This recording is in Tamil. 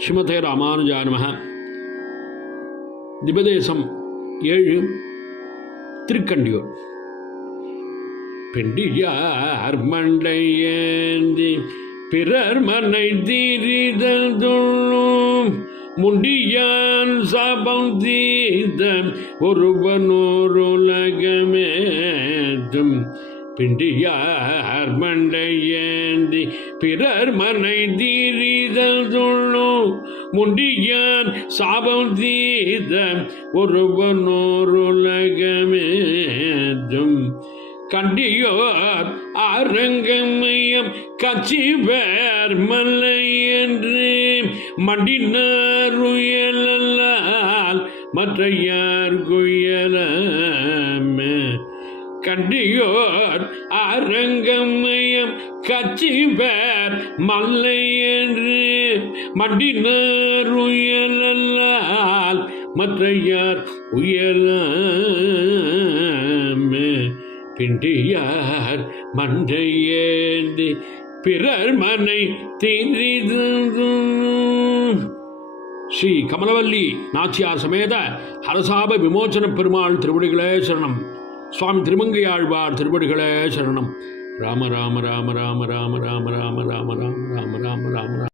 ஸ்ரீமதே ராமானுஜாய நமஹ. திபதேசம் 7 திருக்கண்டியூர். பெண்டியார் மண்டையேந்தி பிறர் மனை தீரிதல் தொழும் முண்டியான் சபம் தீத ஒருவனோருலகமேதும். பிண்டியார் மண்டையேந்தி பிறர் மனை தீரிதல் தொழும் முண்டியான் சாபம் தீத ஒருவனோருலகமேதும். கண்டியோர் அரங்கமயம் கட்சி பேர் மல்லை என்று மண்டினார் உயலால் மற்ற யார் குயலமே. கண்டியோர் அரங்கமயம் கட்சி பேர் மல்லை என்று மண்டினார் உயலால் மற்ற யார் உயலமே. பிண்டியார் மண்டையேந்தி பிறர் மனை தீரிதும். ஸ்ரீ கமலவல்லி நாச்சியார் சமேத ஹரசாப விமோச்சன பெருமாள் திருவடிகளே சரணம். சுவாமி திருமங்கையாழ்வார் திருவடிகளே சரணம். ராம ராம ராம ராம ராம ராம ராம ராம ராம ராம ராம ராம ராம.